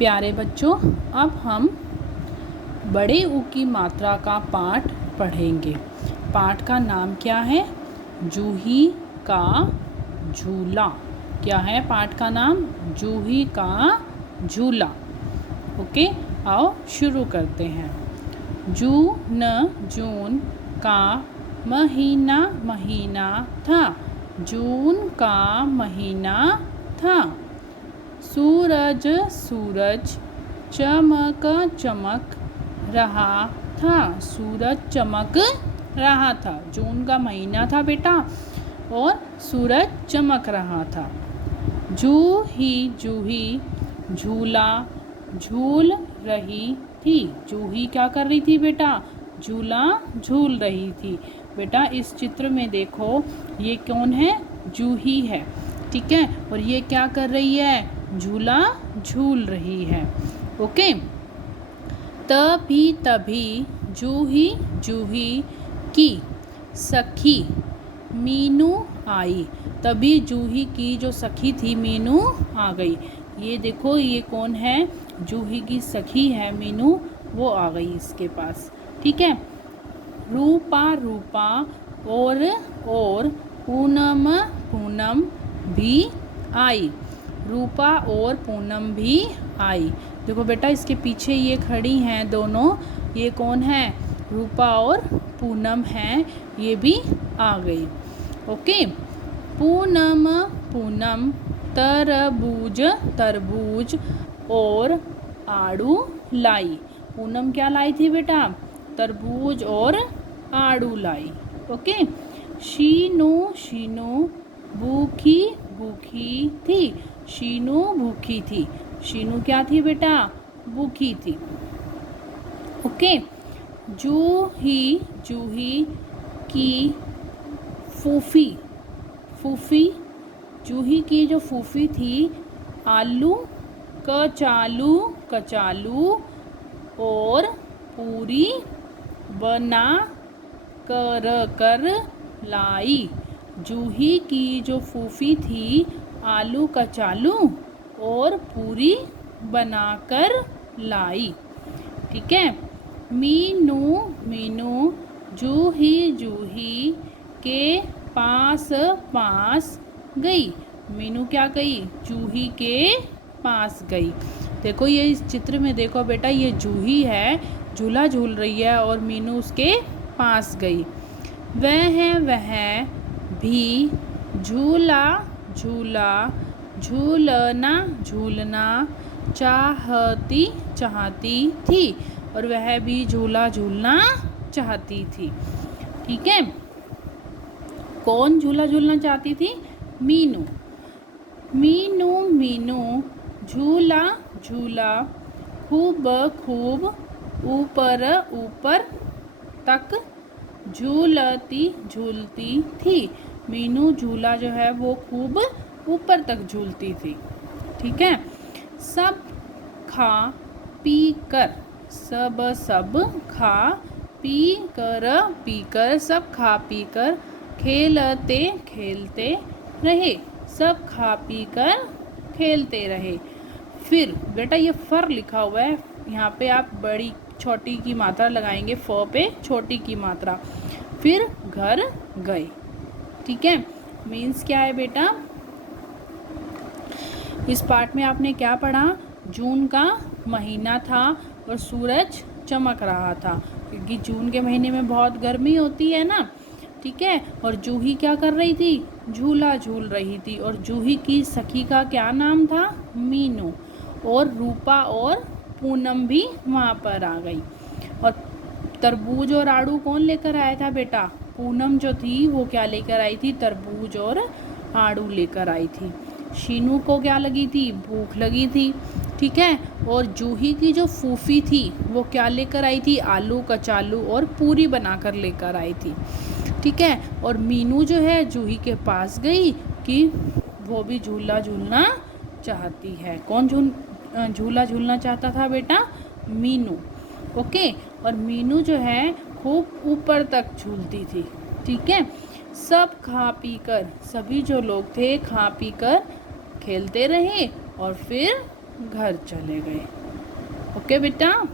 प्यारे बच्चों, अब हम बड़े ऊ की मात्रा का पाठ पढ़ेंगे। पाठ का नाम क्या है? जूही का झूला। क्या है पाठ का नाम? जूही का झूला। ओके, आओ शुरू करते हैं। जून का महीना था। जून का महीना था। सूरज चमक रहा था। सूरज चमक रहा था। जून का महीना था बेटा और सूरज चमक रहा था। जूही झूला झूल रही थी। जूही क्या कर रही थी बेटा? झूला झूल रही थी। बेटा इस चित्र में देखो, ये कौन है? जूही है, ठीक है। और ये क्या कर रही है? झूला झूल रही है। ओके। तभी जूही की सखी मीनू आई। तभी जूही की जो सखी थी मीनू आ गई। ये देखो, ये कौन है? जूही की सखी है मीनू, वो आ गई इसके पास, ठीक है। रूपा और पूनम भी आई। रूपा और पूनम भी आई। देखो बेटा, इसके पीछे ये खड़ी हैं दोनों, ये कौन है? रूपा और पूनम हैं, ये भी आ गई। ओके। पूनम तरबूज और आड़ू लाई। पूनम क्या लाई थी बेटा? तरबूज और आड़ू लाई। ओके। शीनू भूखी थी। शीनू भूखी थी। शीनू क्या थी बेटा? भूखी थी। ओके। जूही की फूफी जूही की जो फूफी थी, आलू कचालू और पूरी बना कर लाई। जूही की जो फूफी थी, आलू कचालू और पूरी बनाकर लाई, ठीक है। मीनू जूही के पास गई। मीनू क्या गई? जूही के पास गई। देखो, ये इस चित्र में देखो बेटा, ये जूही है, झूला झूल रही है और मीनू उसके पास गई। वह भी झूलना चाहती थी और वह भी झूला झूलना चाहती थी, ठीक है। कौन झूला झूलना चाहती थी? मीनू झूला खूब ऊपर तक झूलती थी। मीनू झूला जो है वो खूब ऊपर तक झूलती थी, ठीक है। सब खा पी कर सब खा पी कर खेलते रहे। सब खा पी कर खेलते रहे। फिर बेटा, ये फर लिखा हुआ है, यहाँ पे आप बड़ी छोटी की मात्रा लगाएंगे, फ पे छोटी की मात्रा। फिर घर गए, ठीक है। मीन्स क्या है बेटा? इस पाठ में आपने क्या पढ़ा? जून का महीना था और सूरज चमक रहा था, क्योंकि जून के महीने में बहुत गर्मी होती है ना, ठीक है। और जूही क्या कर रही थी? झूला झूल रही थी। और जूही की सखी का क्या नाम था? मीनू। और रूपा और पूनम भी वहाँ पर आ गई। और तरबूज और आड़ू कौन लेकर आया था बेटा? पूनम जो थी वो क्या लेकर आई थी? तरबूज और आड़ू लेकर आई थी। शीनू को क्या लगी थी? भूख लगी थी, ठीक है। और जूही की जो फूफी थी वो क्या लेकर आई थी? आलू कचालू और पूरी बनाकर लेकर आई थी, ठीक है। और मीनू जो है जूही के पास गई कि वो भी झूला झूलना चाहती है। कौन झूला झूलना चाहता था बेटा? मीनू। ओके। और मीनू जो है खूब ऊपर तक झूलती थी, ठीक है। सब खा पी कर, सभी जो लोग थे खा पी कर खेलते रहे और फिर घर चले गए। ओके बेटा।